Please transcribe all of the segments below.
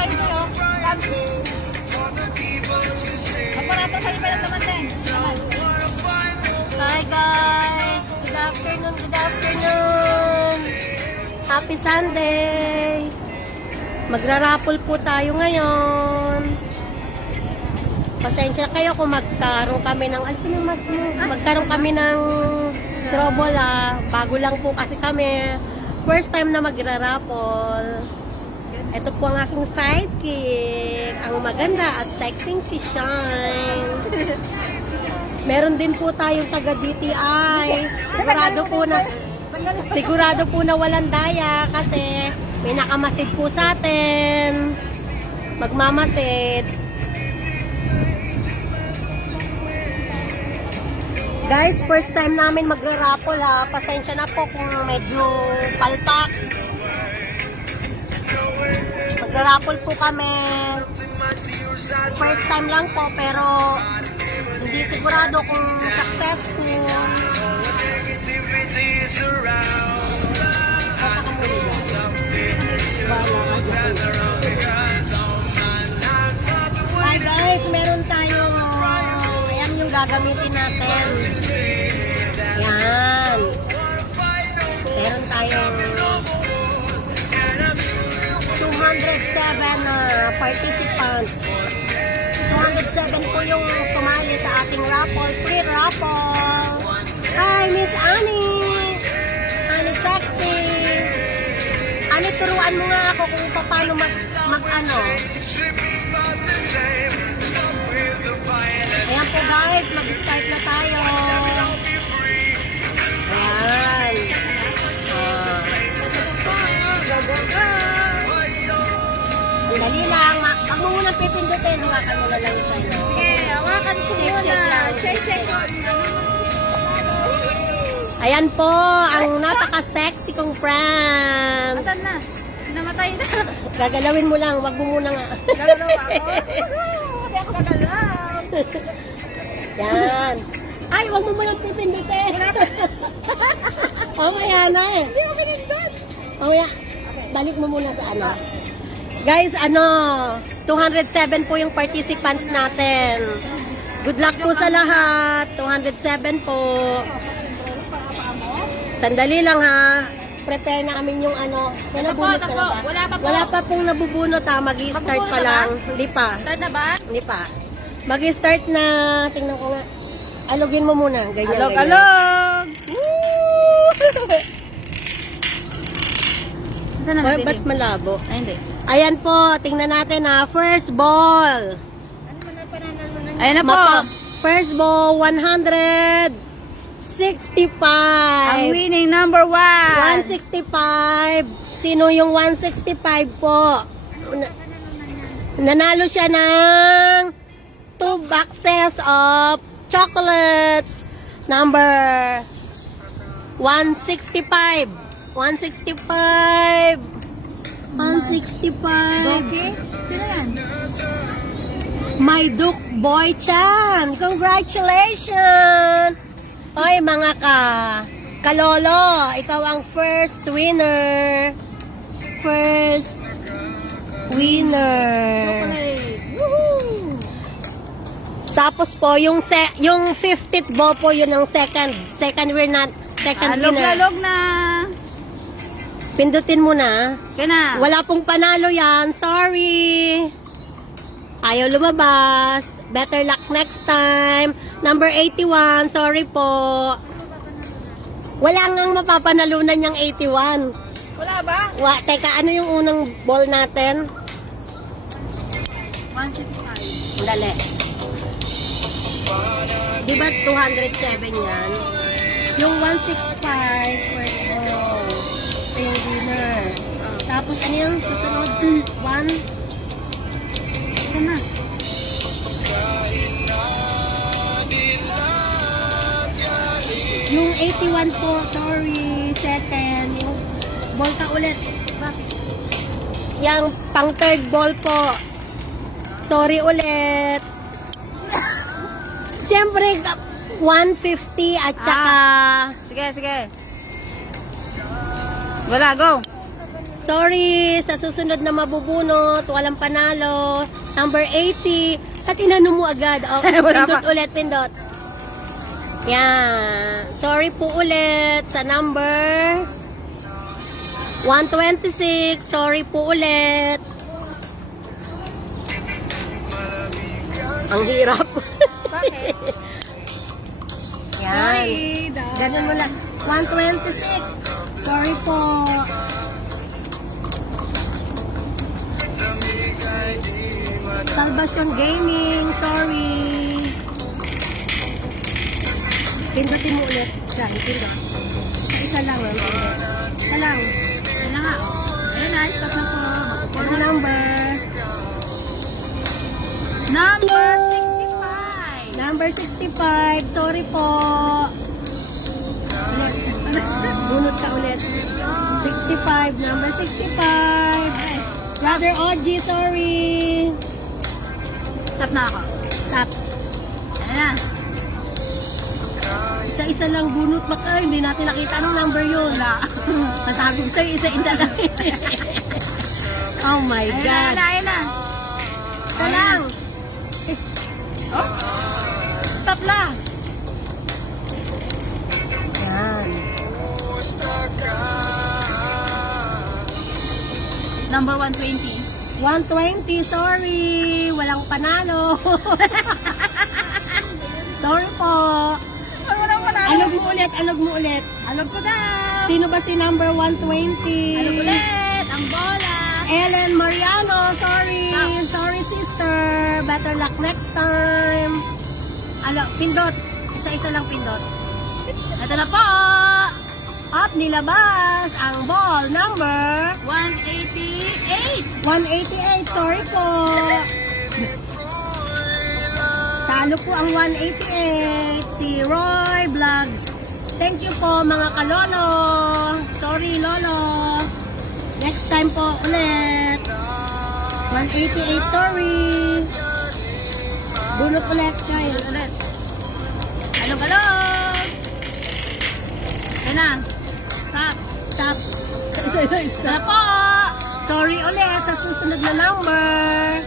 sa'yo kayo. Magparapal sa'yo pa lang naman din. Hi guys! Good afternoon, good afternoon! Happy Sunday! Magrarapol po tayo ngayon. Pasensya kayo kung magkaroon kami ng magkaroon kami ng trouble Bago lang po kasi kami. First time na magrarapol. Ito po ang aking sidekick. Ang maganda at sexy si Shine. Meron din po tayong taga DTI. Sigurado po na walang daya kasi may nakamasid po sa atin. Magmamasid. Guys, first time namin magrarapol Pasensya na po kung medyo palpak. Magrarapol po kami. First time lang po pero hindi sigurado kung successful. Hi guys, meron tayong ayan yung gagamitin natin. Yan. Meron tayong 207 participants. 207 po yung sumali sa ating raffle, free raffle. Hi, Miss Annie! Annie Sexy! Annie, turuan mo nga ako kung paano mag-ano. Ayan po guys, mag-start na tayo. Ayan. Ang dali lang. Pag mo munang pipindutin, hawakan mo na lang sa'yo. Sige, hawakan ko muna. Check. Ayan po, ang napaka-sexy kong friend. Asan na? Namatay na. Gagalawin mo lang, wag mo muna nga. Gagalaw ako. Hindi ako gagalaw. Yan. Ay, wag mo munang pipindutin. Okay, na eh. Hindi ako pinindot. Okay, balik mo muna sa ano. Guys, 207 po yung participants natin. Good luck po sa lahat. 207 po. Sandali lang Prepare na kami yung Nabubunot ka na ba? Wala pa po. Wala pa pong nabubunot Mag-i-start pa lang. Hindi pa. Start na ba? Hindi pa. Mag-i-start na. Tingnan ko nga. Alogin mo muna. Ganyan, Alog, ganyan. alog! Saan na Ba't nagdilim? malabo? Ay, hindi. Ayan po. Tingnan natin First ball. Ayan na po. First ball, 165. Ang winning number 1. 165. Sino yung 165 po? Nanalo siya ng 2 boxes of chocolates. Number 165. 165. 165. Okay? Sino yan? My Duke Boy Chan. Congratulations! Oy, mga kalolo, ikaw ang first winner. First winner. Woohoo! Tapos po, yung 50th ball po, yun ang second winner. Alog na, alog na. Pindutin mo na. Kaya na. Wala pong panalo yan. Sorry. Ayaw lumabas. Better luck next time. Number 81. Sorry po. Wala ngang mapapanalunan yung 81. Wala ba? Teka, ano yung unang ball natin? 165. Dali. Di ba 207 yan? Yung 165 first ball. Ito yung winner. Tapos ano yung susunod? 1? Ito na. Yung 81 po, sorry, second. Yung ball ka ulit. Bakit? Yung pang third ball po. Sorry ulit. Siyempre, 150 at saka... Sige, sige. Wala, go. Sorry, sa susunod na mabubunot, walang panalo. Number 80. At inano mo agad. Okay, Wala pindot pa. ulit, pindot. Yan. Sorry po ulit sa number 126. Sorry po ulit. Ang hirap. Bakit? Yan. daw. Ganun mo lang. 126. Sorry po. Salvation Gaming. Sorry. Pindutin mo ulit. Siya, pindot. Isa lang. Isa lang. Ayun na nga. Ayun na, stop na po. Anong number? Number 65. Number 65. Sorry po. Ulit. Bunot ka ulit. 65. Number 65. Brother Oji, sorry. Stop na ako. Stop. Ayun na. Isa-isa lang bunot baka. Hindi natin nakita anong number yun. Wala. Sasabi ko sa'yo, isa-isa lang. Oh my Ayun na, God. ayun na. Isa lang. Oh. Stop lang. Yan. Number 120. 120, sorry. Walang panalo. Sorry po. Ay, walang panalo. Alog mo ulit, alog mo ulit. Alog ko daw. Sino ba si number 120? Alog ulit. Ang bola. Ellen Mariano, sorry. Sorry sister. Better luck next time. Pindot. Isa-isa lang pindot. Ito na po. Up nilabas ang ball number 188. 188. Sorry po. Talo po ang 188. Si Roy Vlogs. Thank you po mga kalolo. Sorry lolo. Next time po ulit. 188. Sorry. Bunot ulit siya. Alog ulit. Alog, alog. Ayun na. Stop. Stop. Ito na po. Sorry ulit sa susunod na number.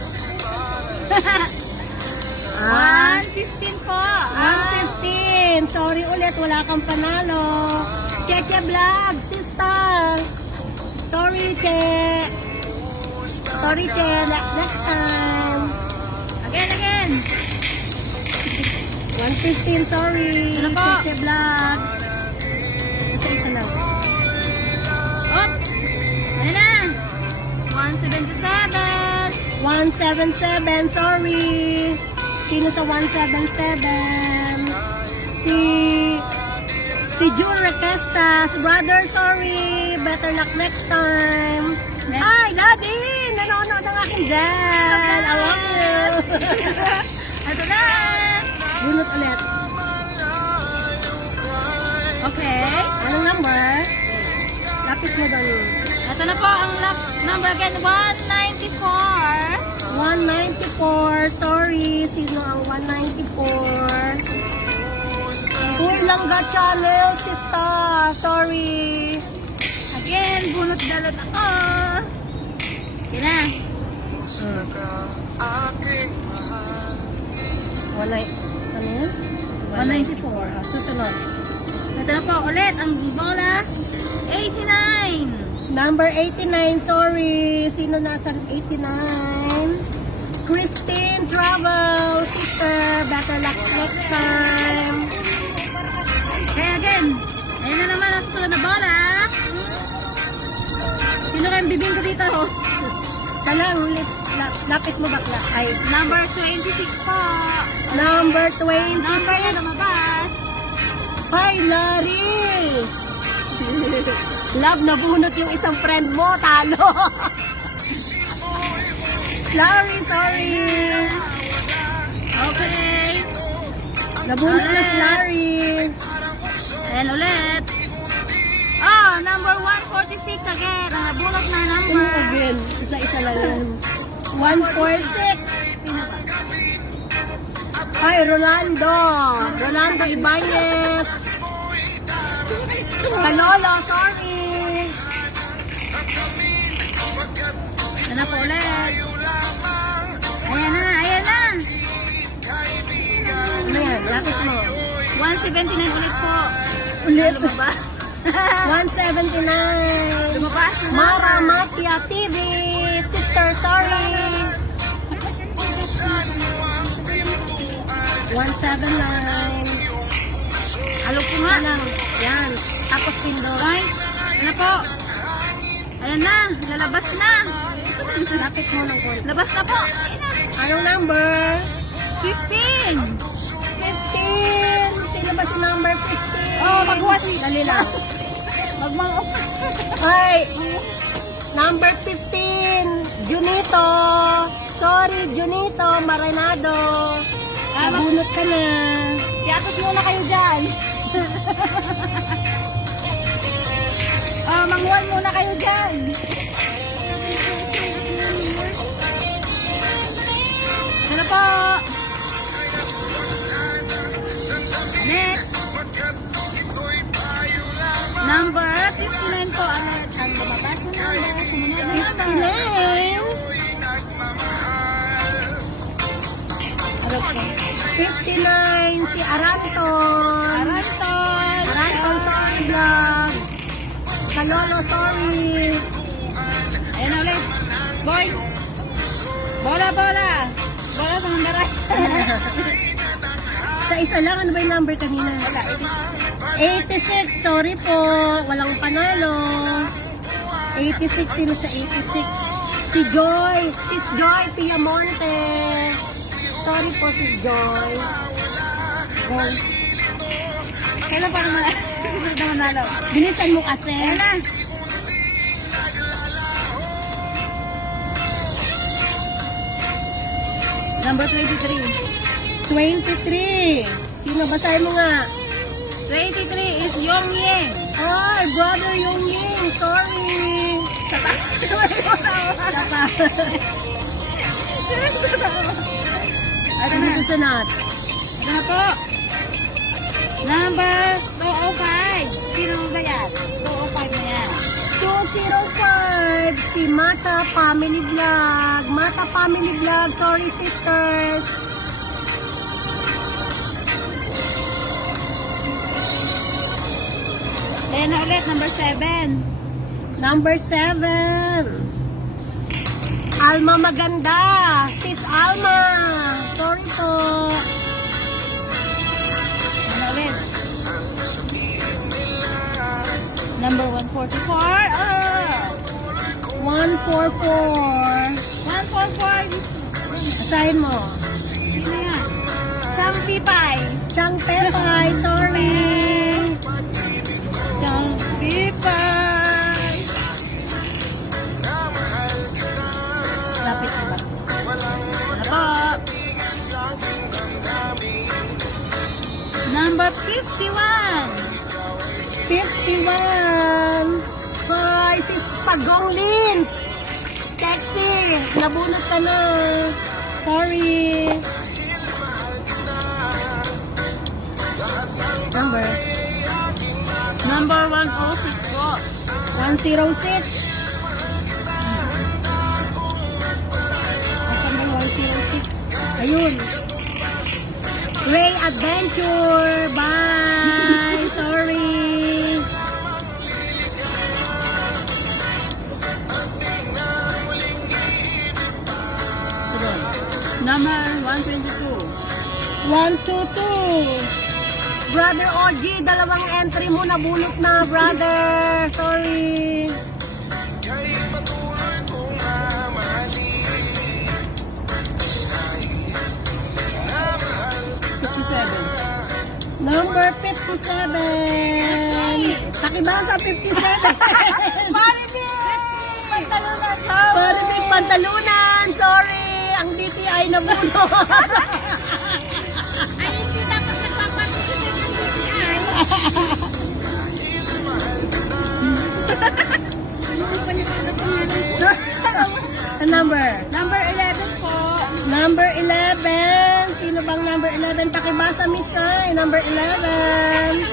115 po. 115. Sorry ulit, wala kang panalo. Cheche Vlog, sister. Sorry, Che. Sorry, Che. Next time. Again. 115, sorry. Ano po? Cheche Vlogs. Isa-isa lang. Oops. Ayun na. 177. 177, sorry. Sino sa 177? Si June Requestas. Brother, sorry. Better luck next time. Next. Hi, Daddy! Nanonood ng aking dad. I love you. Ito na. Bunot ulit. Okay. Anong number? Lapit mo doon. Ito na po ang number again. 194. 194. Sorry. Sino ang 194? Uy, Langga Channel, sista. Sorry. Again, bunot dalot ako. Yan na. Wala. Ano yun? 194. Susunod. Ito na po ulit ang bola. 89. Number 89, sorry. Sino nasa 89? Christine Travel, sister. Better luck next time. Okay, again. Ayan na naman ang susunod na bola. Sino kayong bibing ko dito? Salang, lapit mo bakla. Ay, Number 26 po. number Number na 26. lumabas. Hi, Larry! Love, nabunot yung isang friend mo. Talo! Larry, sorry! Okay. Nabunot na si Larry. Ayan ulit. Oh, number 146 again. Ang nabunot na number. Again, isa-isa lang yan. 146. Hi, Rolando. Rolando Ibanez. Kalolo, sorry. Yan na po ulit. Ayan na, ayan na. Ano yan? Lapit mo. 179 ulit po. Ulit. Lumabas. 179. Lumabas na. Mara Matia TV. Sister, sorry. 179. Alo po nga. Lang. Yan. Tapos pindot. Ay, ano po? Ayan na, lalabas na. Lapit mo ng konti. Labas na po. Ayan na. Anong number? 15. 15. Sino ba si number 15? Oh, magwat. Dali lang. Magmang. Ay, number 15. Junito. Sorry, Junito. Marinado. Nabunot ka na. Yatos muna kayo dyan. Mangwan muna kayo dyan. Ano po? Next. Number 59 po ulit. Ang lumabas na number. Sumunod na number. 59. Ano po? 59. Si Aranton. Aranton. Aranton, sorry vlog. Kalolo, sorry. Ayan na ulit. Boy. Bola, bola. Bola sa mandaray. Sa isa lang, ano ba yung number kanina? 86, sorry po. Walang panalo. 86, sino sa 86? Si Joy. Sis Joy Piamonte. Sorry po, Sis Joy. Go. Kailan pa naman? Susunod na manalo. Bilisan mo kasi. Ayan na. Number 23. 23. Sino, basahin mo nga. 23 is Yong Ying. Ay, brother Yung Ying. Sorry. Sapa. Ito Ano na. susunod? Ito na po. Number 205. Sino ba yan? 205 na yan. 205. Si Mata Family Vlog. Mata Family Vlog. Sorry, sisters. Ayan na ulit. Number 7. Number 7. Alma Maganda. Sis Alma. Sorry po. Ayan na ulit. Number 144. 144. 144 is Asahin mo. sino yan? Chang Pipay. Chang Pepay. Sorry. Chang Pipay. Lapit mo ba? Ano po? Number 51. 51. Hi, sis Pagong Lins. Sexy. Nabunot ka na. Sorry. Number? Number 106 po. 106. Asan ba yung 106? Ayun. Ray Adventure. Bye. Sorry. Sunod. Number 122. 122. Brother OG, dalawang entry mo nabunot na, brother. Sorry. Number 57. Pakibasa 57. Maribig! Pantalunan po! Paribig pantalunan. Sorry. Ang DTI na bunot. Ay, hindi dapat nagpapasusod ng DTI. Number? Number 11 po. Number 11. Sino bang number 11? Pakibasa, Miss Shai. Number 11.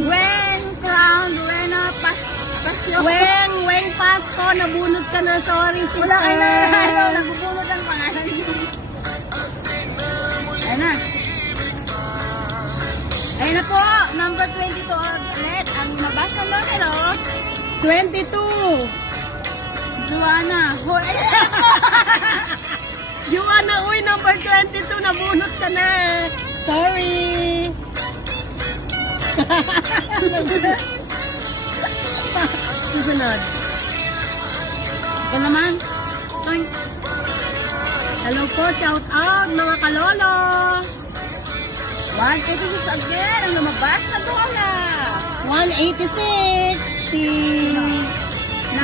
Gwen Crown Lorena Pasyo. Weng Pasko, nabunot ka na. Sorry, sister. Wala kayo na, nagbubunot ang pangalan niyo. Ayan na. Ayan na po, number 22 ulit. Ang lumabas na numero, 22. Joanna. Hoy, ayan. Joanna, uy, number 22, nabunot ka na. Sorry. Susunod. Ito naman. Toy. Hello po, shout out mga kalolo. 186 again, ang lumabas na bola. 186, si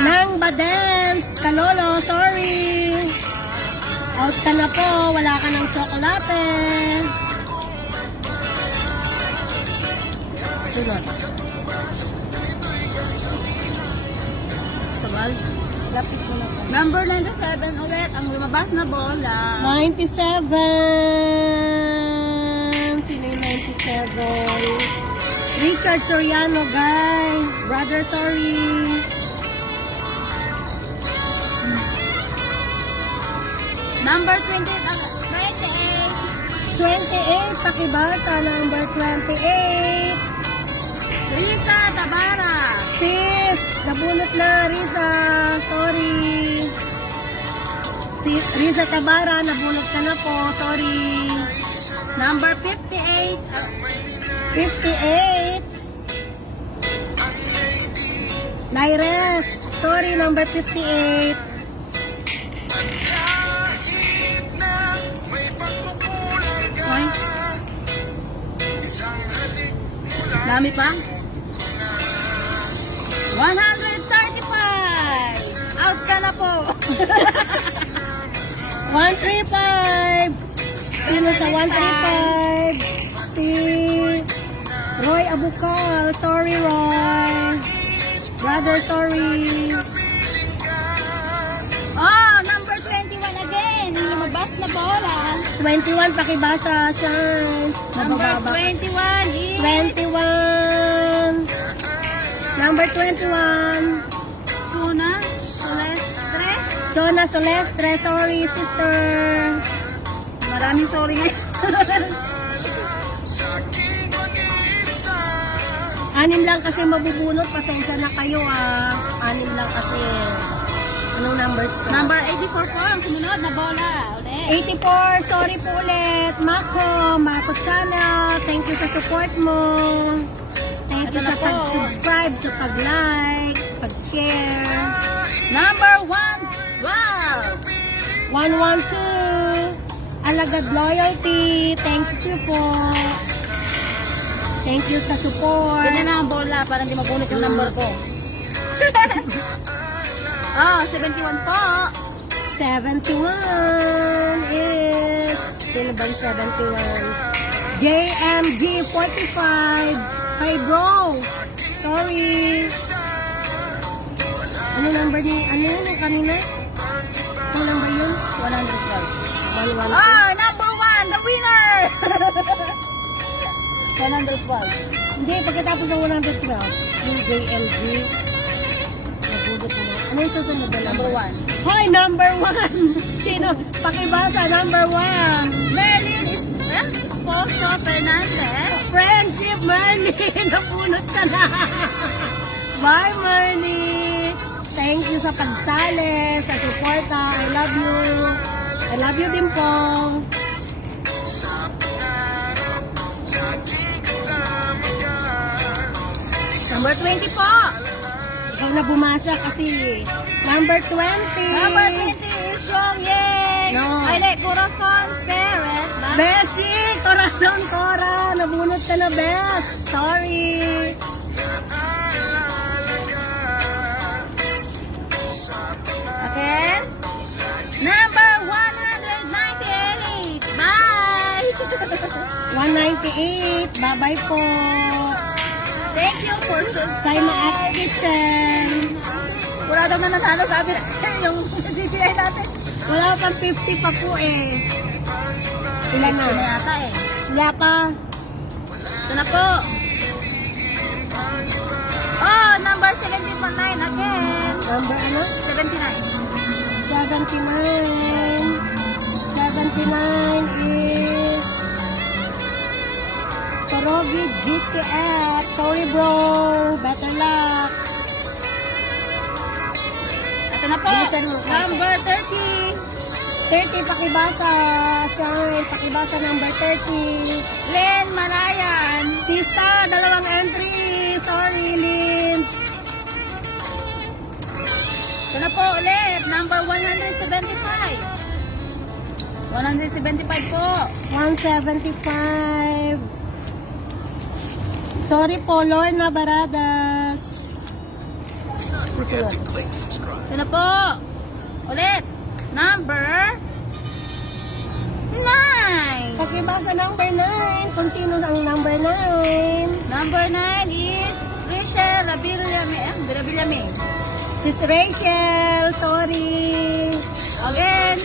Nang Badens, kalolo, sorry. Out ka na po, wala ka ng tsokolate. Sunod. Tabal. Lapit mo na po. Number 97 ulit, ang lumabas na bola. 97. Sino yung 97? Richard Soriano, guys. Brother, sorry. Number 28, 28, pakibasa, number 28. Risa Tabara. Sis, nabunot na, Riza. Sorry. Si Riza Tabara, nabunot ka na po. Sorry. Number 58, 58. Naires. Sorry, number 58. Hoy. Dami pa. 135. Out ka na po. 135. Sino sa 135? Si Roy Abukal. Sorry, Roy. Brother, sorry. Oh, number 21 again. Yung lumabas na bola. 21, pakibasa siya. Number Nabababa. 21 is 21. Number 21. Tuna Solestre. Jonah Solestre. Sorry, sister. Maraming sorry ngayon. 6 lang kasi mabubunot. Pasensya na kayo, ah. 6 lang kasi. Anong number, sister? Number 84 po ang sumunod na bola. Ulit. 84, sorry po ulit. Mako Channel. Thank you sa support mo. Thank you Ito na sa po. pag-subscribe, sa pag-like, pag-share. Number 1. Wow. 112. Alagad Loyalty. Thank you po. Thank you sa support. Ganyan na ang bola para hindi mabunot yung number ko. Oh, 71 po. 71 is... Sino bang 71? JMG 45. Hi bro. Sorry. Ano number ni... Ano yun yung kanina? Ano number yun? 112. 112. Oh, number 1, the winner! 112. Hindi, pagkatapos ng 112. Yung JMG. Nagugot mo na. Ano yung susunod na Number number? 1. Hi, number 1. Sino? Pakibasa, number 1. Merlin is Esposo Fernandez. Friendship, Marley! Napunot ka na! Bye, Marley! Thank you sa pagsali, sa suporta. I love you. I love you din po. Number 20 po. Ikaw na bumasa kasi. Number 20. Number 20 is Yong Yang. No. Ay, Corazon Perez. Beshi! Corazon Cora! Nabunot ka na, Bes! Sorry! Again. Number 198. Bye! 198. Bye-bye po. Thank you for Saima at subscribing. Kitchen. Wala daw na nanalo sabi yung CTI natin. Wala pang 50 pa po eh. Ilan na? Ano yata eh. Wala pa. Ito na po. Oh, number 17.9 again. Number ano? 79. 79. 79 is Korogi GTX. Sorry bro. Better luck. Ito na po. Bilisan mo. Number 30. 30 pakibasa. Shine. Pakibasa number 30. Len Malayan. Sista, dalawang entry. Sorry, Lins. Ito na po ulit. Number 175. 175 po. 175. Sorry po, Lorna Baradas. Susunod. Ito na po. Ulit. Number 9. Pakibasa number 9. Kung sino ang number 9. Number 9 is Rachel Rabillame. Sis Rachel, sorry. Again,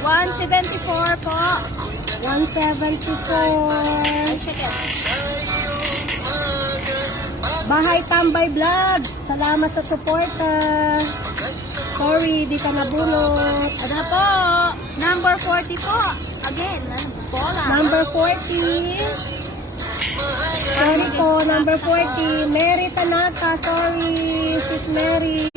174 po. 174. Check it. Bahay Tambay Vlog. Salamat sa suporta. Sorry, di ka nabunot. Ito na po. Number 40 po. Again, bola. Number 40. Sorry po, number 40. Mary Tanaka, sorry. Sis Mary.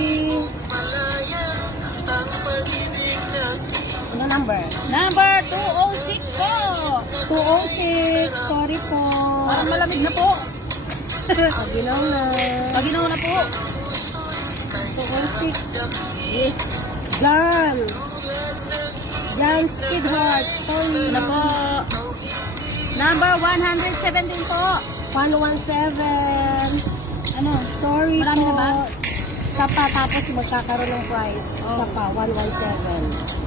Ano number? Number 206 po. 206. Sorry po. Parang malamig na po. Paginaw na. Paginaw na po. 206. Yes. John. John Skidhart. Sorry. Ito na po. Number 117 po. 117. Ano? Sorry Marami po. na ba? Sapa, tapos magkakaroon ng prize. Oh. Sapa, 117.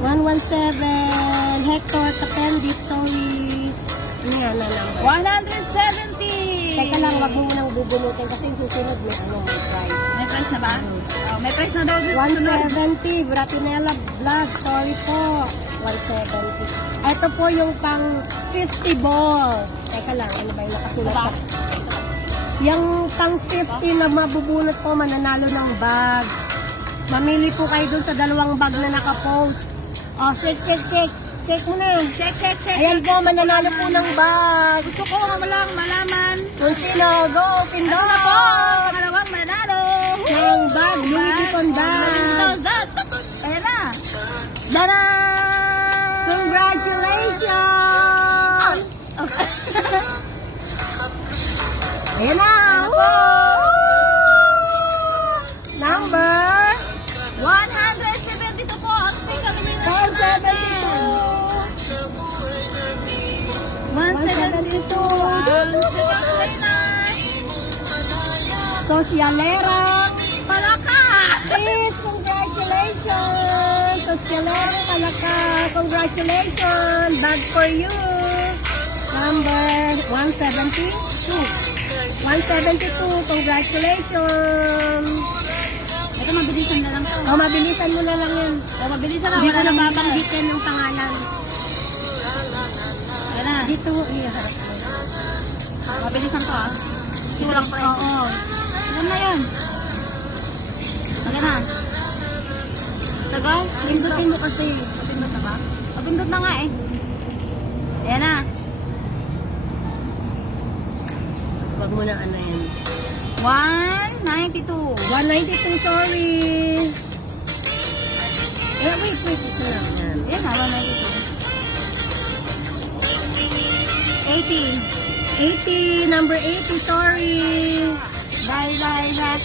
117. Hector Kapendit, sorry. Ano yan na number? 170. Teka lang, wag mo munang bubunutin kasi yung susunod may may prize. May price na ba? Oh, may price na daw. 170. Bratinella Vlog, sorry po. 170. Ito po yung pang 50 ball. Teka lang, ano ba yung nakasulat sa... Yung pang 50 na mabubunot po, mananalo ng bag. Mamili po kayo dun sa dalawang bag na nakapost. Oh, shake, shake, shake. Shake mo na. Check, check, check. Ayan po, mananalo po ng bag. Gusto ko lang malaman. Kung sino, go, Ito na po. Pindor! Pangalawang mananalo. Ng bag, Louis Vuitton bag. Ayan na. Dada! Congratulations! Ayan na! po. Number 172 po. Ang sing kami nila. 172. 172. Socialera. Palaka! Sis, congratulations! Socialera Palaka, congratulations! Bag for you! Number 172. 172, congratulations! Ito, mabilisan na lang to. O, mabilisan mo na lang yan. Mabilisan lang. Hindi ko Wala na nang babanggitin ng pangalan. Ayan na. Dito, iharap mo. Mabilisan to ah. Surang price. Oo. Ayan na yun. Ayan na. Tagal? Pindutin mo kasi. Pindot na ba? Pindot na nga eh. Ayan na. Wag mo na ano yan. 192. 192, sorry. Wait. Isa lang yan. Ayan na, 192. 80, number 80, sorry. Bye, bye, bye.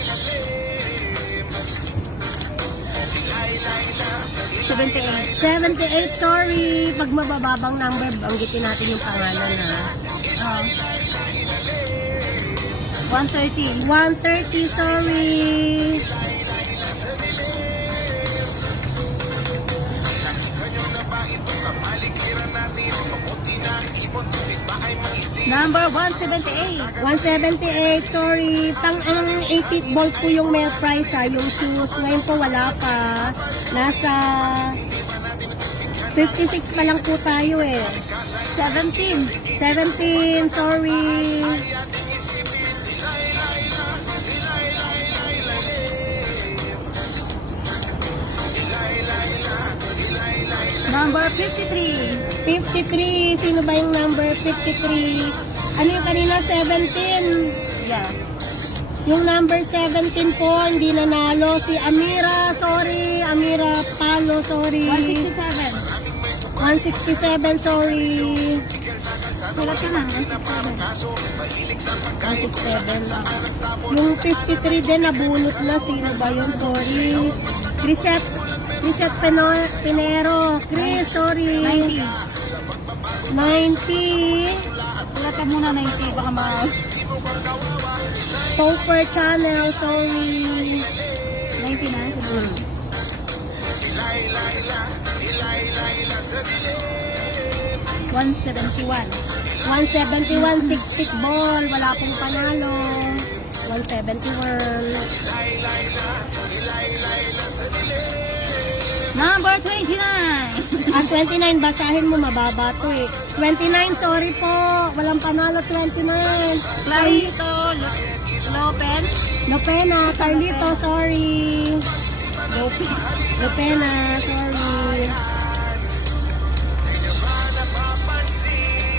78. 78, sorry. Pag mabababang number, banggitin natin yung pangalan ha. 130. 130, sorry. Number 178. 178, sorry. Pang ang 88 ball po yung may price ha, yung shoes. Ngayon po wala pa. Nasa 56 pa lang po tayo eh. 17. 17, sorry. Number 53. 53. Sino ba yung number 53? Ano yung kanina? 17. Yeah. Yung number 17 po, hindi nanalo. Si Amira, sorry. Amira Palo, sorry. 167. 167, sorry. Sulat ka na. 167. 167. Yung 53 din, nabunot na. Sino ba yun? Sorry. Reset Pinero. Chris, sorry. 90. 90. Sulat ka muna 90. Baka Topper Channel, sorry. 99. 171. 171, 60 ball. Wala pong panalo. 171. Number 29. Ang 29, basahin mo, mababa to eh. 29, sorry po. Walang panalo, 29. Clarito Lopen. Lopena, Carlito, sorry. Lopez. Lopena, sorry.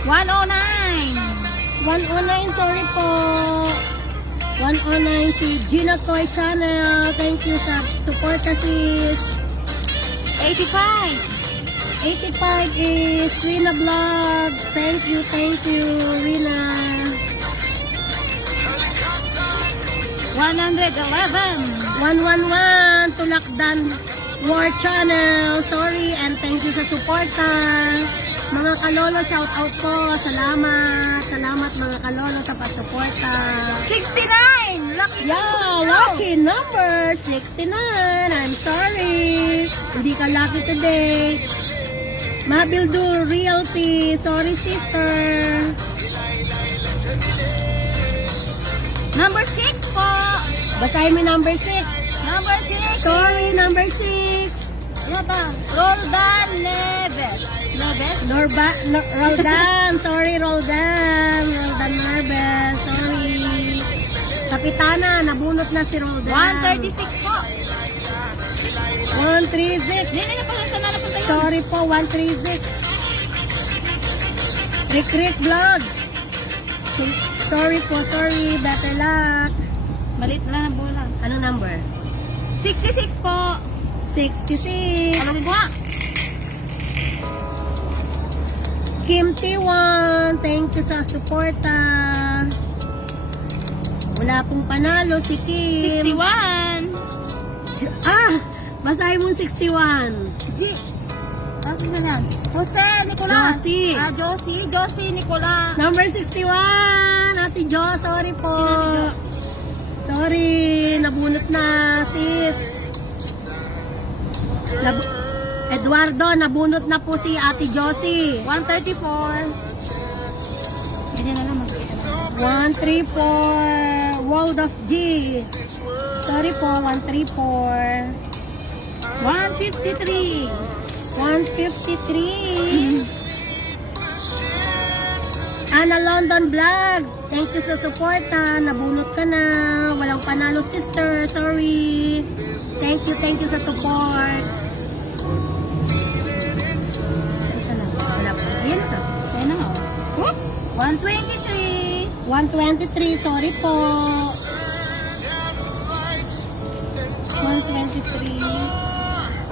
109. 109, sorry po. 109 si Gina Toy Channel. Thank you sa support, sis. 85. 85 is Rina Vlog. Thank you, Rina. 111. 111 Tulakdan War Channel. Sorry and thank you sa suporta. Mga kalolo, shout out po. Salamat. Salamat mga kalolo sa pasuporta. 69. Lucky Yeah, lucky number 69. I'm sorry. Hindi ka lucky today. Mabildo Realty. Sorry, sister. Number 6 po. Basahin mo number 6. Number 6. Sorry, number 6. Ano ba? Roldan Neves. Neves? Roldan. Sorry, Roldan. Roldan Marvel. Sorry. Kapitana, nabunot na si Roldan. 136 po. 136. Hindi na pala siya nalapunta yun. Sorry po, 136. Rick Vlog. Sorry po, sorry. Better luck. Malit lang ang bola. Ano number? 66 po. 66. Alam mo ba? Kim T1. Thank you sa suporta. Wala pong panalo si Kim. 61. Basahin mo 61. G. Ano siya yan? Jose Nicolas. Josie. Josie Nicolas. Number 61. Ate Jo, sorry po. Sorry, nabunot na sis. Eduardo, nabunot na po si Ate Josie. 134. Ganyan na lang magkita na. 134. World of G. Sorry po, 134. 153. 153. Ana London Vlogs. Thank you sa suporta. Nabunot ka na. Walang panalo, sister. Sorry. Thank you sa support. Isa lang. Wala pa. Ayan na. Ayan na nga. Whoop. 123. 123. Sorry po. 123.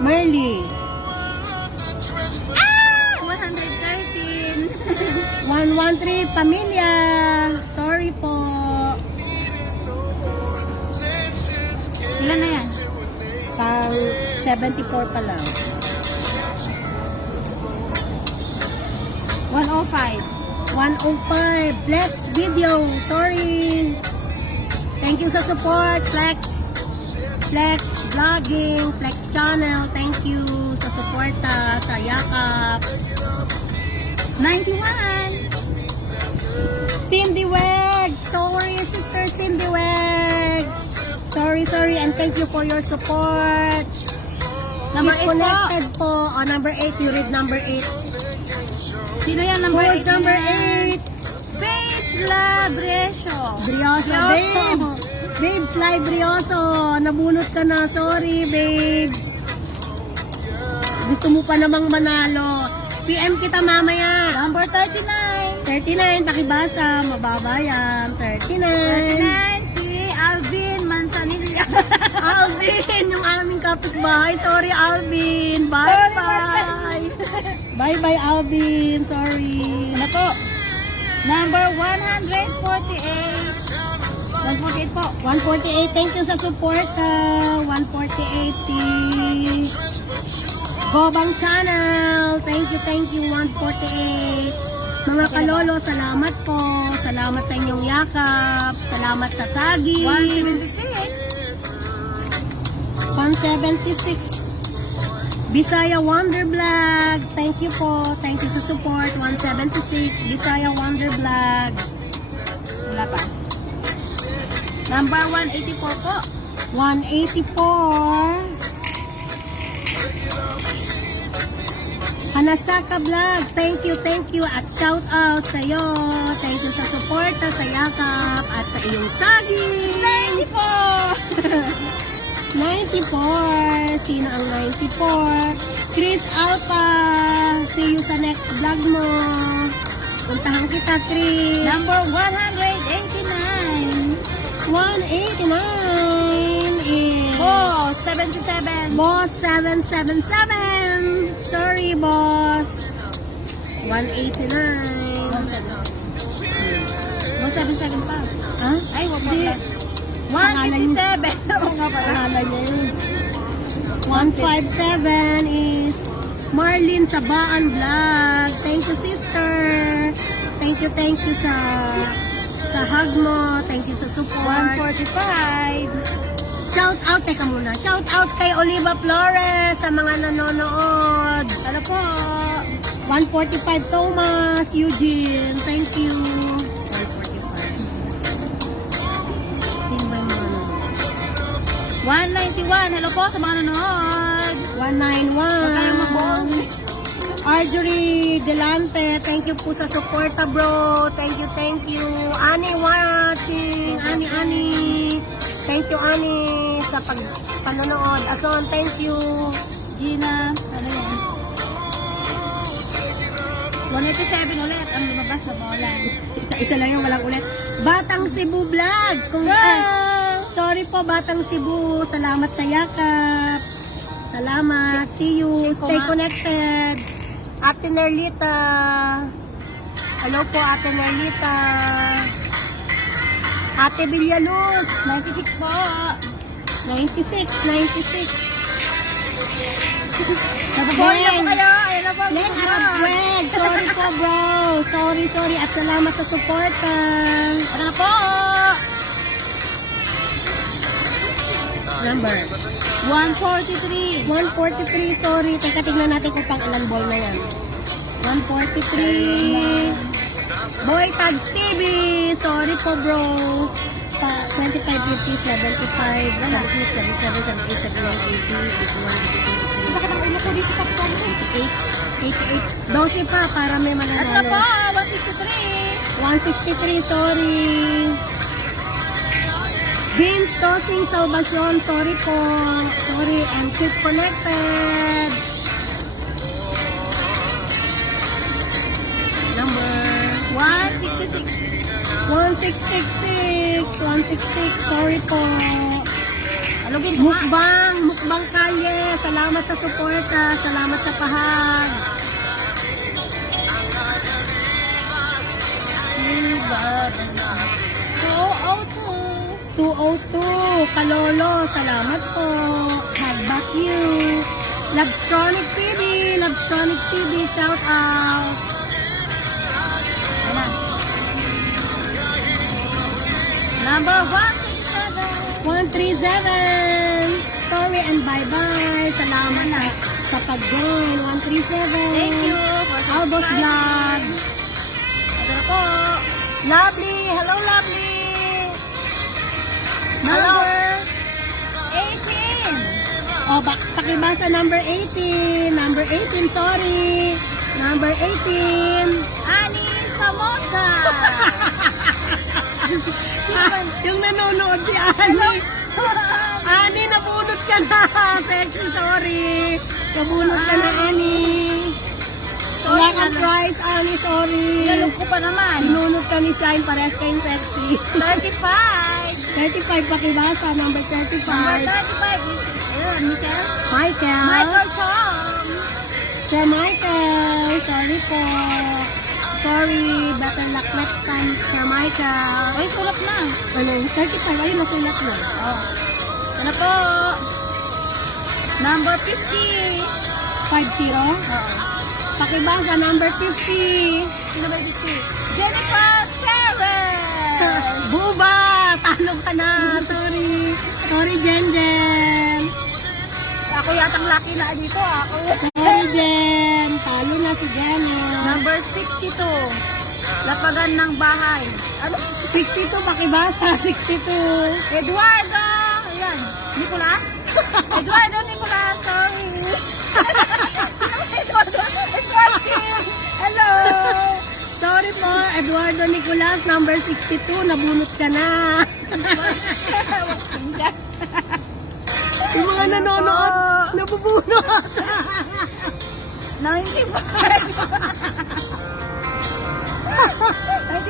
Merly. 113. 113. Pamilya. Sorry po. Ilan na yan? Pang 74 pa lang. 105. 105. Flex video. Sorry. Thank you sa support. Flex vlogging. Flex channel. Thank you sa suporta. Sa yakap. 91. Cindy Weg. Sorry, sister Cindy Weg. Sorry. And thank you for your support. Number Keep 8 po. connected po. Oh, number 8. You read number 8. Sino yan? Number Who's 8? number 8? Babes Labresio. Brioso, babes. Babes, live Brioso. Nabunot ka na. Sorry, babes. Gusto mo pa namang manalo. PM kita mamaya. Number 39. 39, pakibasa. Mababa yan. 39. 39, si Alvin Manzanilla. Alvin, yung aming kapitbahay. Sorry, Alvin. Bye-bye. Bye-bye, Alvin. Sorry. Ano po? Number 148. 148 po. 148, thank you sa support. 148 si Gobang Channel. Thank you, 148. Mga kalolo, salamat po. Salamat sa inyong yakap. Salamat sa saging. 176. 176. Bisaya Wonder Vlog. Thank you po. Thank you sa support. 176. Bisaya Wonder Vlog. Wala pa. Number 184 po. 184. Hanasaka Vlog, thank you at shout out sa iyo. Thank you sa suporta, sa yakap at sa iyong saging. 94. 94. Sino ang 94? Chris Alpha. See you sa next vlog mo. Puntahan kita, Chris. Number 189. 189 is Oh, 77. Boss 777. Sorry, boss. 189. 177 pa. Ha? Ay, wag Di. pa. 157. Oo nga pala. Pangalan niya yun. 157 is Marlene Sabaan Vlog. Thank you, sister. Thank you sa hug mo. Thank you sa support. 145. Shout out, teka muna. Shout out kay Oliva Flores sa mga nanonood. Ano po? 145 Thomas, Eugene. Thank you. 145. Sino ba yung mga nanonood? 191. Hello po sa mga nanonood. 191. Arjory Delante, thank you po sa suporta, bro. Thank you. Ani watching. Ani. Thank you, Ani, sa panonood. Ason, thank you. Gina, ano yan? 187 ulit ang lumabas sa bola. Isa lang yung walang ulit. Batang Cebu Vlog. Sorry po, Batang Cebu. Salamat sa yakap. Salamat. See you. Stay connected. Ate Nerlita. Hello po, Ate Nerlita. Ate Villaluz. 96 po. 96. Nabubuhay na po kayo. Ayun na po. Len Arab Wed. Sorry po, bro. Sorry. At salamat sa suporta. Ano na po? Number. 143. 143, sorry. Teka, tignan natin kung pang ilan ball na yan. 143. Boy Tags TV. Sorry po, bro. 25, 50, 75, 76, 77, 78, 79, 80, 81, 82, Sakit ang ulo ko dito sa pagkakas. 88. 12 pa para may Ano na mananalo. po? 163, 163. sorry. Vince Tossing Salvacion, sorry po. Sorry, and keep connected. Number 166. 166, sorry po. Alugin ko nga. Mukbang kalye. Salamat sa suporta, salamat sa pahag. 202, Kalolo, salamat po. Hag back you. Lovestronic TV, shout out. Ano? Number 137. Sorry and bye-bye. Salamat sa pag-join. 137. Thank you for Albos Vlog. Ito na po. Lovely. Hello, Lovely. Number 18. O, pakibasa number 18. Number 18, sorry. Number 18. Ani Samosa. Yung nanonood si Ani. Ani, nabunot ka na. Sexy, sorry. Nabunot ka na, Ani. Wala kang prize, Ani, sorry. Pinalog ko pa naman. Binunot ka ni Shine, parehas kayong sexy. 35. 35 pakibasa, number 35. Number 35. Ayun, Michelle. Michael. Michael Chong. Sir Michael, sorry po. Sorry, better luck next time, Sir Michael. Oy, sulat na. Ano, 35, ayun, nasulat mo. Oh. Ano po? Number 50. 50. Oo. Pakibasa, number 50. Sino ba yung 50? Jennifer Perez. Buba! Talo ka na! Sorry! Sorry, Jen Jen! Ako yatang lucky na dito. Ako Sorry, Jen! Talo na si Jen. Number 62. Lapagan ng bahay. Ano? 62, pakibasa. 62. Eduardo. Ayan. Nicolas? Eduardo Nicolas. Sorry. Eduardo. Eswaltin. Hello. Sorry po, Eduardo Nicolas, number 62. Nabunot ka na. Yung mga nanonood, nabubunot. 95.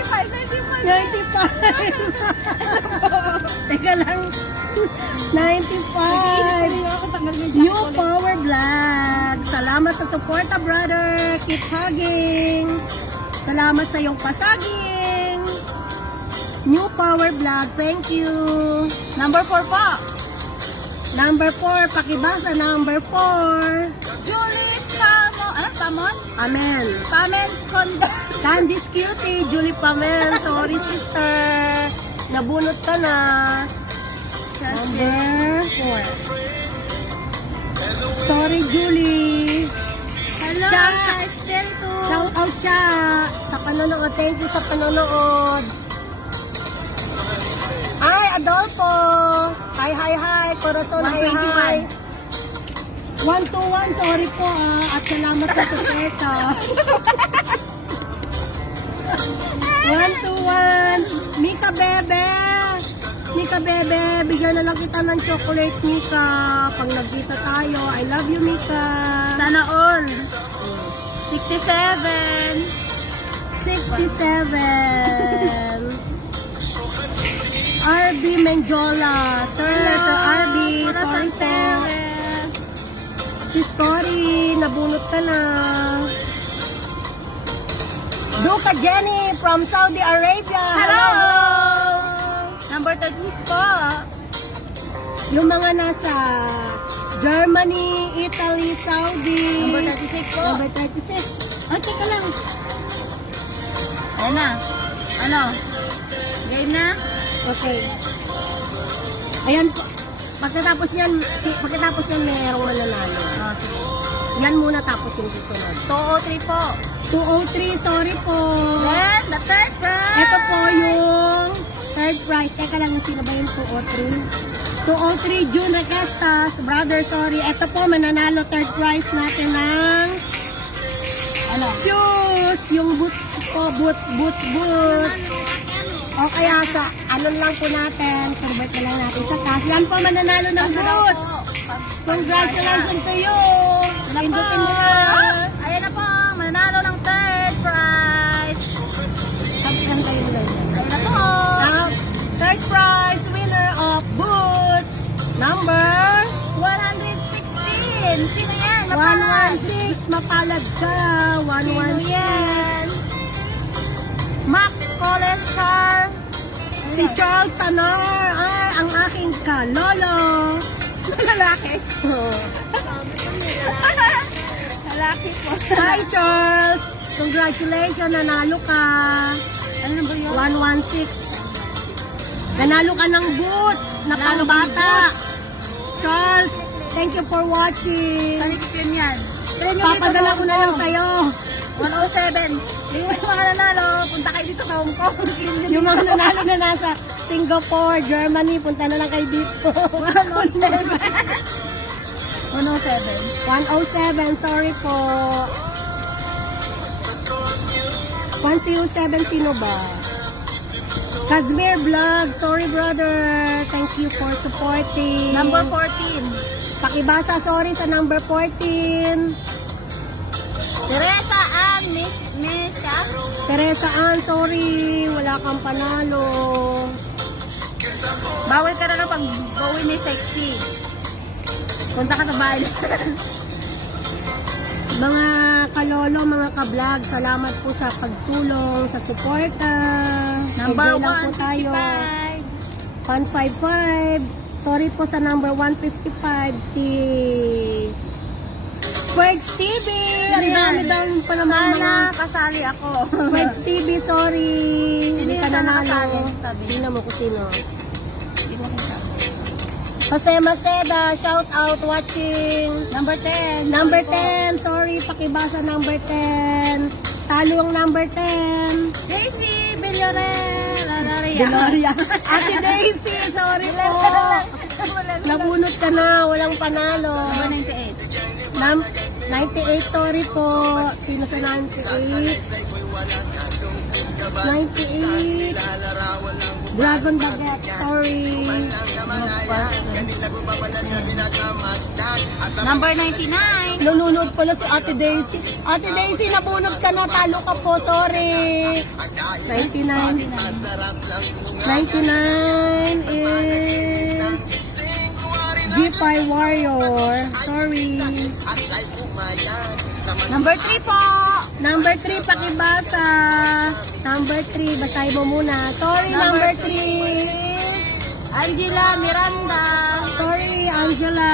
95. Teka lang. 95. New Power Vlog. Salamat sa suporta, brother. Keep hugging. Salamat sa iyong pasaging. New Power Vlog. Thank you. Number 4 po. Number 4. Pakibasa. Number 4. Julie Pamon. Ano? Pamon? Amen. Pamen Condas. Candice Cutie. Julie Pamel. Sorry, sister. Nabunot ka na. Number 4. Sorry, Julie. Hello, Cha. sa Espiritu. Shout out, Cha. Sa panonood. Thank you sa panonood. Ay, Adolfo. Hi, hi, hi. Corazon, hi, hi. 121, sorry po at salamat sa suporta. 121, Mika Bebe. Mika Bebe, bigyan na lang kita ng chocolate, Mika. Pag nagkita tayo, I love you, Mika. Sana all. 67. 67. RB Menjola. Sir RB, sorry po. Perez. Si Story, nabunot ka na. Duka Jenny from Saudi Arabia. Hello. Number 36 po. Yung mga nasa Germany, Italy, Saudi. Number 36 po. Number 36. Ay, teka lang. Ayan na. Ano? Game na? Okay. Ayan po. Pagkatapos niyan, merong mananalo. Oh, sige. Yan muna tapos yung susunod. 203 po. 203, sorry po. Then, the third prize. Ito po yung third prize. Teka lang, sino ba yung 203? 203, June Requestas. Brother, sorry. Ito po, mananalo third prize natin ng Ano? shoes. Yung boots po, boots. O kaya sa, ano lang po natin, convert na lang natin sa cash. Yan po, mananalo ng boots. Congratulations to you. Pindutin mo na. Ayan na po. Mananalo ng third prize. Antayin mo lang siya. Ayan na po. Third prize winner of boots number 116. Sino yan? 116. Mapalad ka. 116. Mac Colescar. Si Charles Sanar. Ay, ang aking kalolo. Lalaki. Lalaki po. Hi, Charles. Congratulations. Nanalo ka. Ano number yun? 116. Nanalo ka ng boots na Nanalo pangbata. ng Charles, thank you for watching. Saan ikikim yan? Try nyo dito Papadala sa ko na lang sa'yo. 107. Yung mga nanalo, punta kayo dito sa Hong Kong. Yung mga nanalo na nasa Singapore, Germany, punta na lang kayo dito. 107. 107, sorry po. 107, sino ba? Kazmir Vlog, sorry brother. Thank you for supporting. Number 14. Pakibasa, sorry sa number 14. Teresa Ann Mishas. Teresa Ann, sorry. Wala kang panalo. Bawal ka na lang pag bawi ni sexy. Punta ka sa bahay. Mga kalolo, mga ka-vlog, salamat po sa pagtulong, sa suporta. Number Enjoy lang po tayo. 155. Sorry po sa number 155, si Quirks TV. Ang dami daw pa naman mga Sana kasali ako. Quirks TV, sorry. Sino Hindi yung ka sana nanalo. kasali? Sabi. Tingnan mo kung sino. Hindi ko kita. Jose Maceda, shout out watching. Number 10. Number 10, sorry, pakibasa number 10. Talo ang number 10. Daisy Villarreal. Gloria. Ate Daisy, sorry po. Nabunot ka na, walang panalo. Number 98. 98, sorry po. Sino sa 98? 98. Dragon Baguette, sorry. Number 99. Nanonood pala si Ate Daisy. Ate Daisy, nabunot ka na, talo ka po, sorry. 99. 99 is G5 Warrior. Sorry. Number 3 po. Number 3, pakibasa. Number 3, basahin mo muna. Sorry, number 3. Angela Miranda. Sorry, Angela.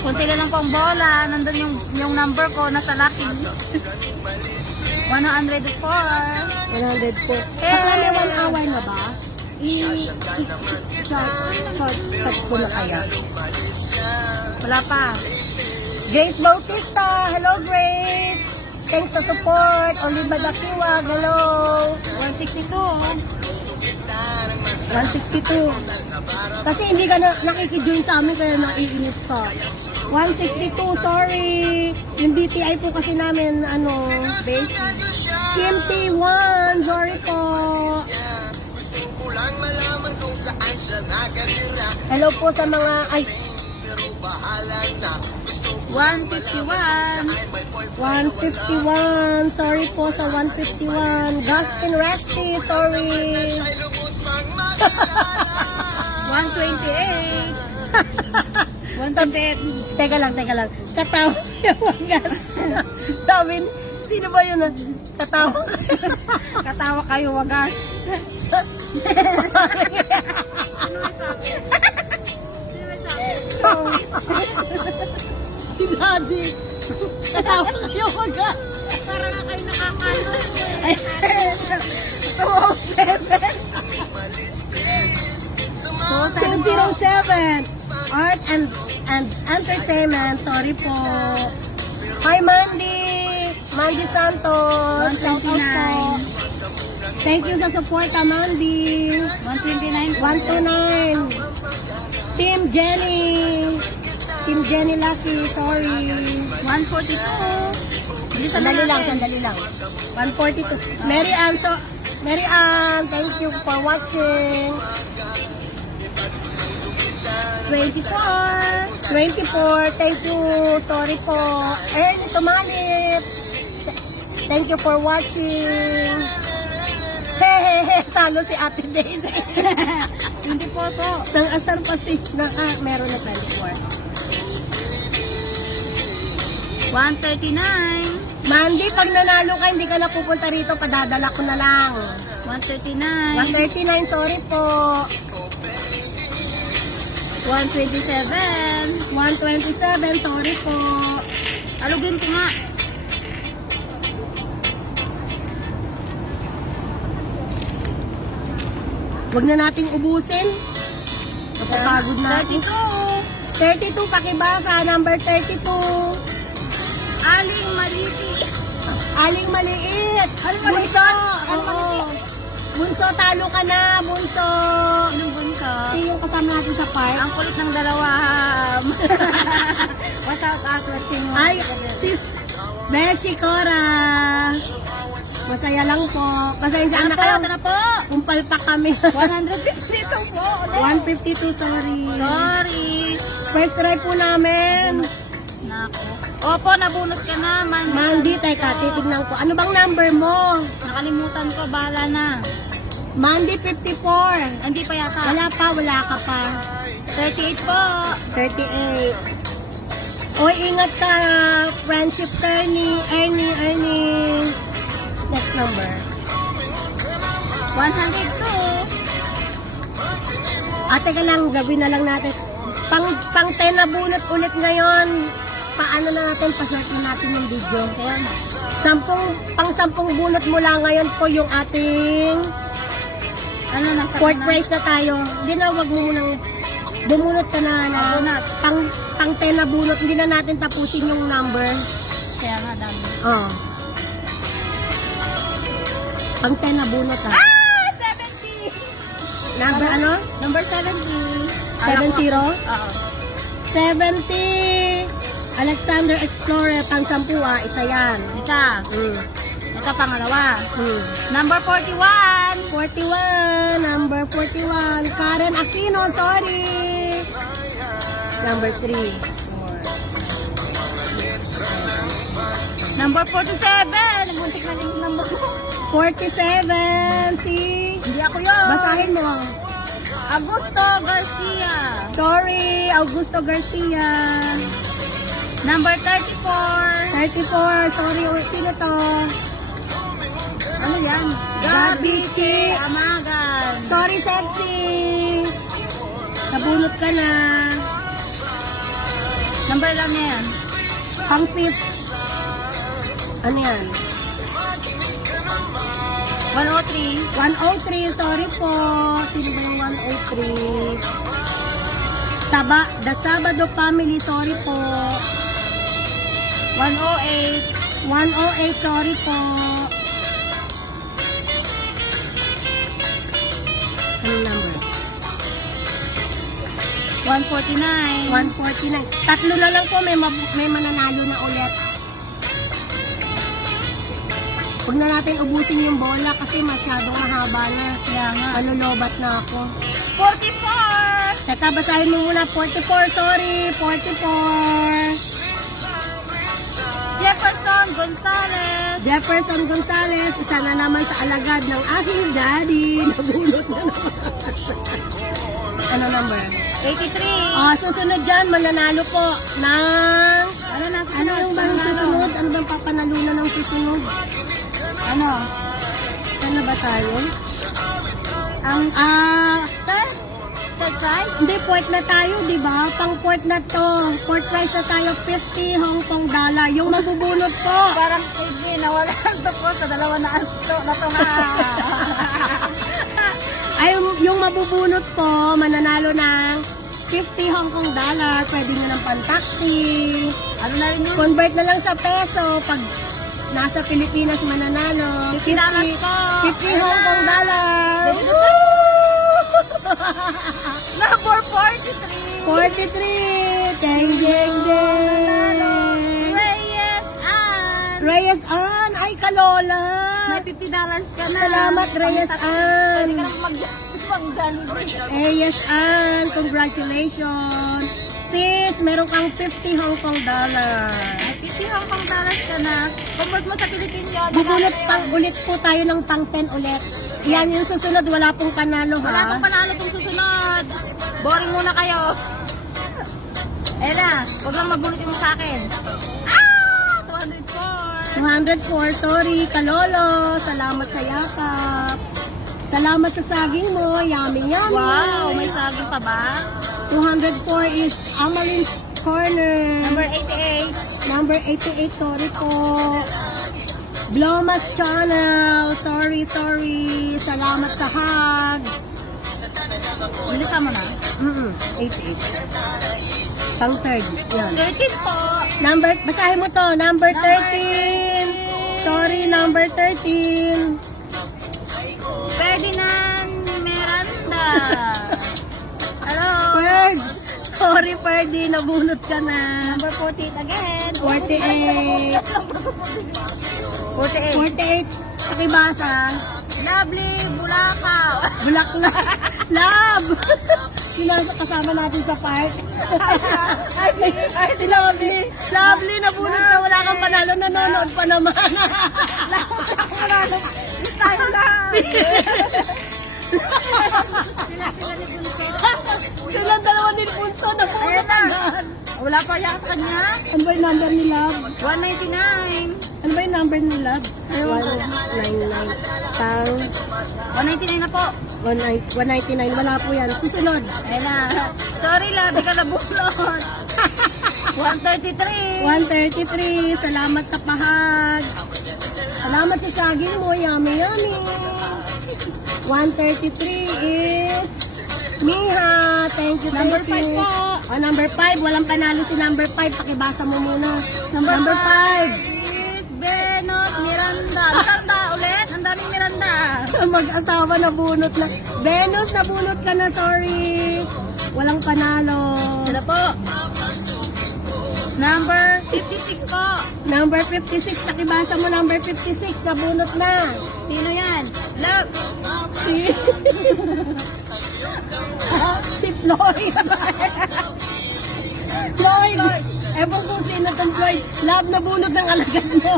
Kunti na lang po ang bola. Nandun yung number ko nasa lucky. 104. 100 po. Baka may 1 hour na ba? Short ko na kaya. Wala pa. Grace Bautista, hello Grace. Thanks sa support. Oliva Dakiwag, hello. 162. 162. Kasi hindi ka na nakikijoin sa amin kaya naiinit ka. 162, sorry. Yung DTI po kasi namin, Basic. Kim T1, sorry po. Hello po sa mga, 151. 151, sorry po sa 151. Gustin Resty, sorry. 128. 128. Teka lang. Katawa yung wagas. Sabi, sino ba yun? Katawa. Katawa kayo wagas. Si Daddy. Katawa kayo wagas. Para na kayo nakakano. 207. Art and Entertainment. Sorry po. Hi, Mandy. Mandy Santos. Shout out po. Thank you sa support, Mandy. 129. 129. Team Jenny. Team Jenny Lucky. Sorry. 142. Sandali lang. 142. Mary Ann, thank you for watching. 24. 24, thank you. Sorry po. Ernie Tumanit. Thank you for watching. Hehehe, talo si Ate Daisy. Hindi po to. Nang asar pa si, meron na 24. 139. Mandy, pag nanalo ka, hindi ka na pupunta rito, padadala ko na lang. 139. 139, sorry po. 127. 127, sorry po. Alugin ko nga. Huwag na nating ubusin. Napapagod na. 32. 32, pakibasa. Number 32. Aling Maliti. Aling maliit. Aling maliit. Bunso. Aling Oo. maliit. Bunso, talo ka na. Bunso. Anong bunso? Kasi yung kasama natin sa park. Ang kulit ng dalawa. Watch out, watching mo. Ay, sis Beshi Cora. Masaya lang po. Pasensya Ano na po? kayo. Ito na po. Kumpal pa kami. 152 po. ulit. 152, sorry. Sorry. First try po namin. Nako. Opo, nabunot ka na. Mandy, teka, titignan ko. Ano bang number mo? Nakalimutan ko, bahala na. Mandy 54. Hindi pa yata. Wala ka pa. 38 po. 38. Oy, ingat ka. Friendship Ernie. Next number. 102. Ate ka lang, gawin na lang natin. Pang 10 na bunot ulit ngayon. Paano na natin, pa-short na natin yung video. Kaya na. Pang 10 bunot mula ngayon po yung ating Ano na? fourth prize na tayo. Hindi na, wag mo munang bumunot ka na. Bunot. Pang 10 na bunot, hindi na natin tapusin yung number. Kaya nga, dami. Oh. Pang 10 na bunot ah. 70! Number ano? Number 70. 70? Oo. 70. Alexander Explorer, pang 10 isa yan. Isa. Ito pangalawa. Number 41. 41, number 41. Karen Aquino, sorry. Number 3. Number 47. Muntik na yung number ko. 47, si... Hindi ako yun. Basahin mo. Augusto Garcia. Sorry, Augusto Garcia. Number 34. 34, sorry, sino to? Ano yan? Gabi Chi Amagan. Sorry, sexy. Nabunot ka na. Number lang na yan. Pang 5th. Ano yan? 103. 103, sorry po. Sino ba yung 103? The Sabado Family, sorry po. 108. 108, sorry po. Anong number? 149. 149. Tatlo na lang po, may mananalo na ulit. Huwag na natin ubusin yung bola kasi masyadong mahaba na. Kaya nga. Malulobat na ako. 44. Teka, basahin mo muna. 44, sorry. 44. Jefferson Gonzalez. Jefferson Gonzalez, isa na naman sa alagad ng aking daddy. Nabulot na naman. Ano number? 83. Susunod dyan, mananalo po ng... Ano na susunod? Ano yung bang susunod? Ano bang papanalunan ng susunod? Ano? Ano ba tayo? Ang third prize? Hindi, fourth na tayo, di ba? Pang fourth na to. Fourth prize na tayo, 50 Hong Kong dollar. Yung mabubunot po. Parang hindi, nawalan to po sa dalawa na to nga. Ay, yung mabubunot po, mananalo ng 50 Hong Kong dollar. Pwede nga ng pan-taxi. Ano na rin yun? Convert na lang sa peso pag nasa Pilipinas mananalo. 50 dollars po. 50 Hong Kong dollar. Number 43. 43. Deng, deng, deng. Reyes Ann. Reyes Ann. Ay, kalola. May $50 ka na. Salamat, Reyes Ann. Pwede ka na mag-galing. Reyes Ann, congratulations. Sis, meron kang 50 Hong Kong dollar. May $50 ka na. Convert mo sa Pilipino. Bubunot pang ulit po tayo ng pang 10 ulit. Yan yung susunod, wala pong panalo ha. Wala pong panalo itong susunod. Boring muna kayo. Eh na, huwag lang magbunot yung sa akin. 204. 204, sorry, kalolo. Salamat sa yakap. Salamat sa saging mo, yummy yummy. Wow, may saging pa ba? 204 is Amalin's Corner. Number 88. Number 88, sorry po. Blomas Channel, sorry. Salamat sa hug. Bilisan mo na. 88. Pang third, yan. 13 po. Number, basahin mo to, number Number 13. Sorry, number 13. Ferdinand Miranda. Hello. Ferds, sorry Ferdy, nabunot ka na. Number 48 again. 48. 48. 48. Pakibasa. Lovely Bulacau. Bulak na. Love! Pinasa kasama natin sa park. Ay, si Lovely. Lovely, nabunot ka. Wala kang panalo. Nanonood pa naman. Wala akong panalo. This time lang. Silang dalawa ni Punso. Nabunot Ayan na. agad. Wala pa yan sa kanya. Ano ba yung number ni Love? 199. Ano ba yung number ni Love? Ewan ko. 199. Tang 199 na po. 199. Wala po yan. Susunod. Ayan na. Sorry, labi ka nabulot. 133. 133. Salamat sa pahag. Salamat sa saging mo. Yummy, yummy. 133 is Miha. Thank you, Number thank you. 5 po. Oh, number 5. Walang panalo si number 5. Pakibasa mo muna. Number 5. is Venus Miranda. Miranda ulit. Ang daming Miranda. Mag-asawa na bunot na. Venus, nabunot ka na. Sorry. Walang panalo. Sila po. Number 56 po. Number 56. Pakibasa mo number 56. Nabunot na. Sino yan? Love. Si... si Floyd. Floyd. Ewan kung sino tong Floyd. Love na bunot ng alagad mo.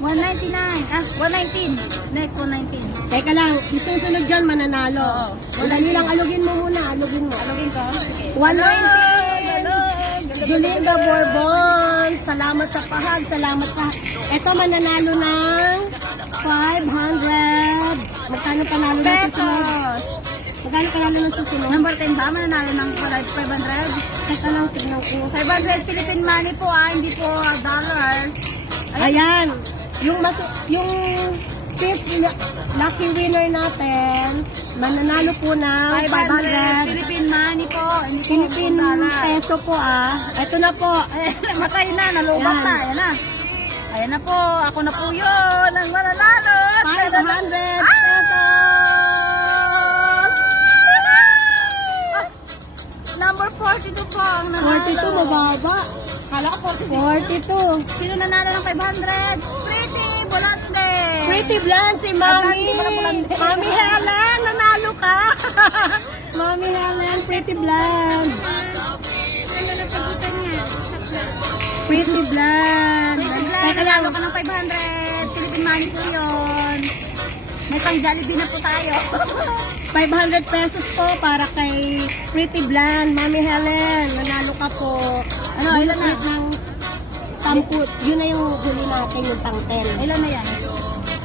199. Ah, 119. Next, 119. Teka lang, isusunod dyan mananalo. Oo. Madali lang, alugin mo muna, alugin mo. Alugin ko? Sige. 119. Julinda Bourbon, salamat sa pahag, salamat sa... Ito mananalo ng 500. Magkano panalo ng susunod? Pesos. Magkano panalo ng susunod? Number 10 ba? Mananalo ng 500? Teka lang, tignan ko. 500 Philippine money po hindi po dollars. Ayan, yung fifth lucky winner natin, mananalo po ng 500 Philippine money po, hindi po Philippine dollars. peso po ah. Ito na po. Ayan, namatay na, nalubat Ayan. na, ayan na. Ayan na po, ako na po yun, ang mananalo. 500 pesos! Number 42 po ang nanalo. 42, mababa. Kala ko 46. 42. Sino nanalo ng 500? Pretty Volante. Pretty blonde si Mami. Blonde, pala blonde. Mami Helen, nanalo ka. Mami Helen, pretty blonde. Ano na pagutan niya? Pretty blonde. Pretty Blonde, Teka lang. nanalo ka ng 500. Philippine money po yun. May pang Jollibee na po tayo. 500 pesos po para kay Pretty Blonde. Mami Helen, nanalo ka po. Ano, ilan na? Bunot ng 10. Yun na yung huli natin, yung pang 10. Ilan na yan?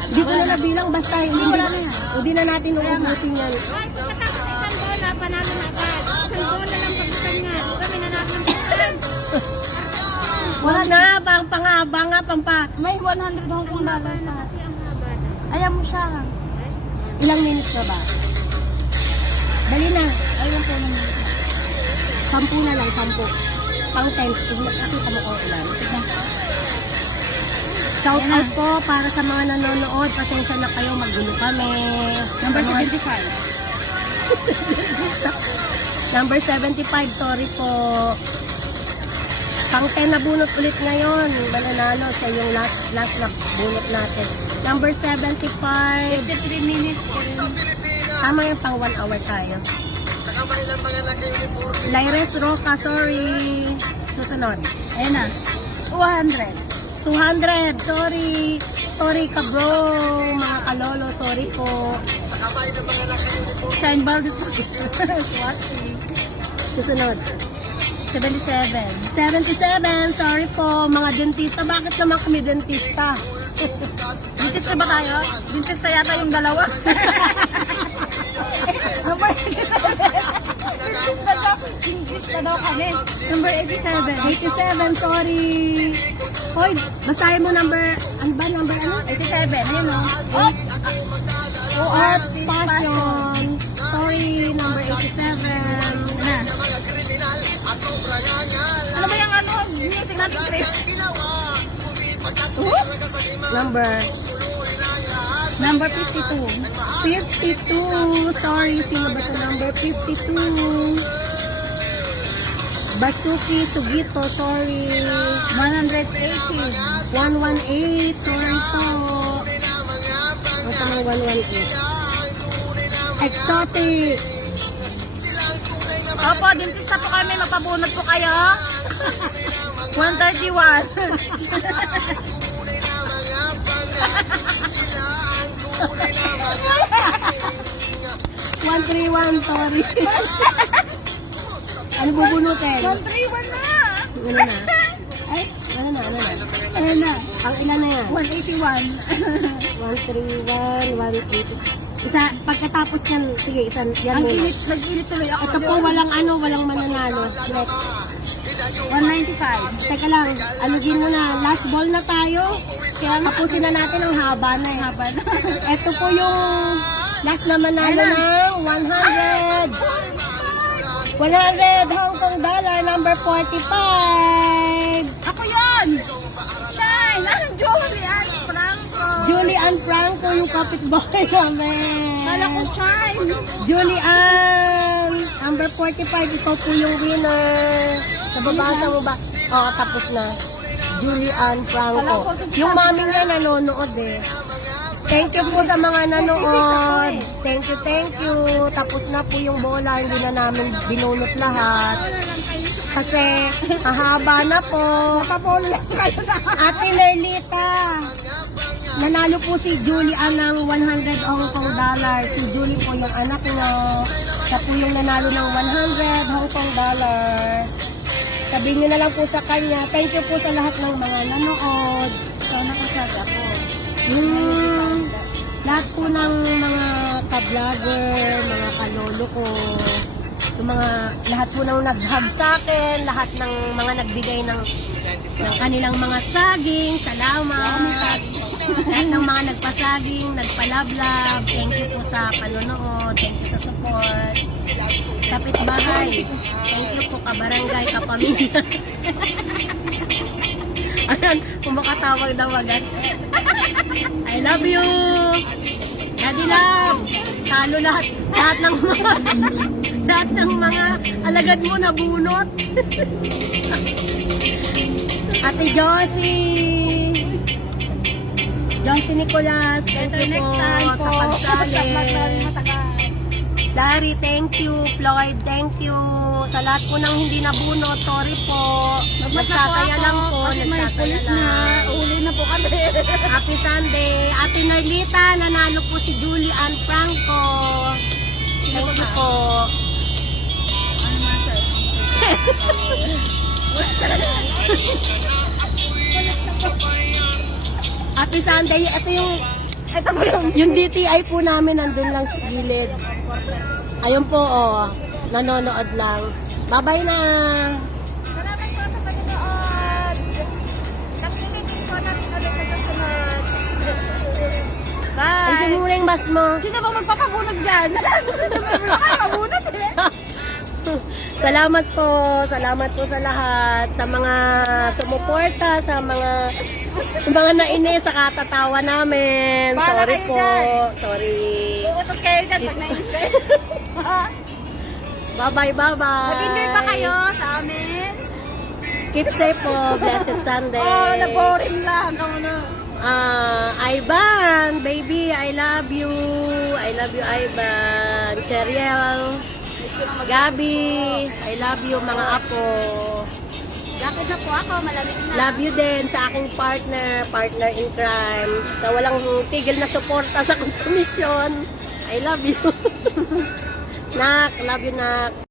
Hindi ko na nabilang, basta Wala na yan. hindi na natin uubusin yan. Pagkatapos isang bola, panalo na agad. Isang bola lang pagkutan nga. Kami nanalo ng pangalan. Wala na, pang-pangabang nga, pang-pa. May 100 Hong Kong dollar pa. Kasi ang haba na. Ayaw mo siya. Ilang minutes na ba? Dali na. Ayaw po naman. 10 na lang, 10. Pang 10. Nakita mo ko ilan. Shout Ayan na. out po para sa mga nanonood. Pasensya na kayo, magulo kami. Number Mga- 75. Number 75, sorry po. Pang 10 na bunot ulit ngayon. Mananalo siya yung last na bunot natin. Number 75. 53 minutes. Tama yung pang 1 hour tayo. Lyres Roca, sorry. Susunod. Ayan na. 200. 200, sorry. Sorry ka bro, mga kalolo, sorry po. Shine Balde po. Swati. Susunod. 77. 77, sorry po, mga dentista. Bakit naman kami dentista? Dentist na ba tayo? Dentist na yata yung dalawa. Number 87. Dentist na daw kami. Number 87. 87, sorry. Hoy, basahin mo number, ano ba, number ano? 87. Ayun o. Orbs Passion. Sorry, number 87. Na. Ano ba yung ano? Music natin, Chris? Oops. Number 52. 52. Sorry, sino ba sa number 52? Basuki Sugito, sorry. 180. 118, sorry po. Basta mga 118. Exotic. Opo, dentista po kami. Magpabunot po kayo. 131. 131, sorry. Ano bubunutin? 131 na. Ano na? Ay, Ano na? ano na? Ang ilan na yan? 181. 131, 180. Isa, pagkatapos yan, sige, yan Ang muna. init, nag-init tuloy ako. Ito po, walang mananalo. Next. 195. Teka lang, alugin mo na. Last ball na tayo. Tapusin na natin ang haba na eh. Haba na. Ito po yung last na manalo ng 100. 100 Hong Kong dollar, number 45. Ako yun! Shine! Ano, Julian Franco? Julian Franco, yung kapitbahay namin. Kala ko Shine. Julian, number 45, ikaw po yung winner. Nababasa mo ba? Oo, tapos na. Julian Franco. Yung mami niya nanonood eh. Thank you po sa mga nanood. Thank you. Tapos na po yung bola, hindi na namin binunot lahat. Kasi hahaba na po. Ate Lerlita, nanalo po si Julian ng 100 Hong Kong dollar. Si Julie po yung anak niyo. Siya po yung nanalo ng 100 Hong Kong dollar. Sabihin niyo na lang po sa kanya, thank you po sa lahat ng mga nanood. So, nakasabi ako. Lahat po ng mga ka-vlogger, mga kalolo ko, yung mga, lahat po ng nag-hug sa akin, lahat ng mga nagbigay ng kanilang mga saging, salamat. Lahat ng mga nagpasaging, nagpalablab, thank you po sa panonood, thank you sa support. Kapitbahay, thank you po kabarangay, kapamilya. Ayan, kung makatawag daw wagas. I love you! Daddy love! Talo lahat. Lahat ng mga lahat ng mga alagad mo nabunot. Ate Josie! Josie Nicolas, thank you po sa pagsali. Larry, thank you. Floyd, thank you. Sa lahat po ng hindi nabunot, sorry po. Nagsasaya lang po. Nagsasaya lang. Uli na po kami. Happy Sunday. Ate Narlita, nanalo po si Julian Franco. Thank you po. Ano nga sir? Happy Sunday. Ito yung DTI po namin nandun lang sa gilid. Ayun po, oh. Nanonood lang. Bye-bye na. Salamat po sa panonood. Nakikinig po natin ulit sa susunod. Bye! Ayusin mo na yung bus mo. Sino ba magpapabunod dyan? Sino ba magpapabunod eh? Salamat po sa lahat, sa mga sumuporta, sa mga nainis sa katatawa namin. Bahala Sorry kayo po. dyan. Sorry. Uutot kayo dyan pag naisip. Bye-bye. Mag-enjoy pa kayo sa amin? Keep safe po. Blessed Sunday. Oh, na-boring lang. Kamu na. Ivan, baby, I love you. I love you, Ivan. Cheriel, Gabi, I love you, mga apo. Jacket na po ako, malamig na. Love you din sa aking partner in crime. Sa walang tigil na suporta sa konsumisyon. I love you. Nak, love you, Nak.